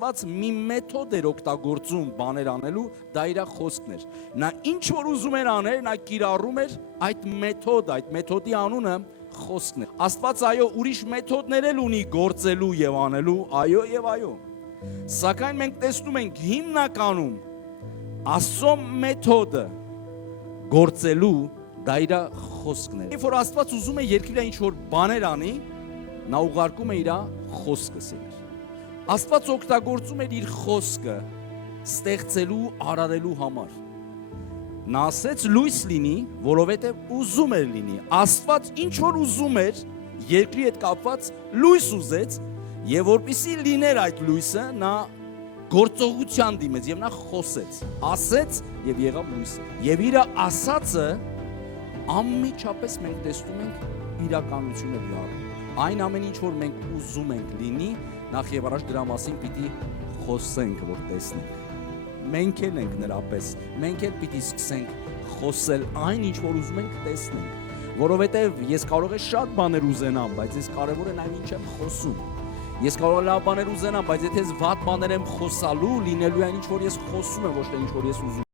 Աստված մի մեթոդ էր օգտագործում բաներ անելու, դա իր խոսքն էր։ Նա ինչ որ ուզում էր անել, նա կիրառում էր այդ մեթոդ, այդ մեթոդի անունը խոսքն է։ Աստված այո, ուրիշ մեթոդներ էլ ունի գործելու եւ անելու, այո եւ այո։ Սակայն մենք տեսնում ենք հիմնականում Աստծո մեթոդը գործելու դա իր խոսքն է։ Երբ որ Աստված ուզում է երկրի ինչ որ բաներ անի, նա ուղարկում է իր խոսքը սեր։ Աստված օգտագործում էր իր խոսքը ստեղծելու, արարելու համար։ Նա ասեց լույս լինի, որովհետև ուզում էր լինի։ Աստված ինչ որ ուզում էր, երկրի հետ կապված լույս ուզեց, եւ որպեսզի լիներ այդ լույսը, նա գործողության դիմեց եւ նա խոսեց, ասեց եւ եղավ լույսը։ Եվ իր ասածը անմիջապես մենք տեսնում ենք իրականություն է դառնում։ Այն ամեն ինչ որ մենք ուզում ենք լինի, նախ եւ առաջ դրա մասին պիտի խոսենք, որ տեսնենք։ Մենք էլ ենք նրապես, մենք էլ պիտի սկսենք խոսել այն ինչ որ ուզում ենք տեսնենք, որովհետեւ ես կարող եմ շատ բաներ ուզենամ, բայց ես կարևոր է այն ինչ եմ խոսում։ Ես կարող եմ լավ բաներ ուզենամ, բայց եթե ես վատ բաներ եմ խոսալու, լինելու այն ինչ որ ես խոսում եմ, ոչ թե ինչ որ ես ուզում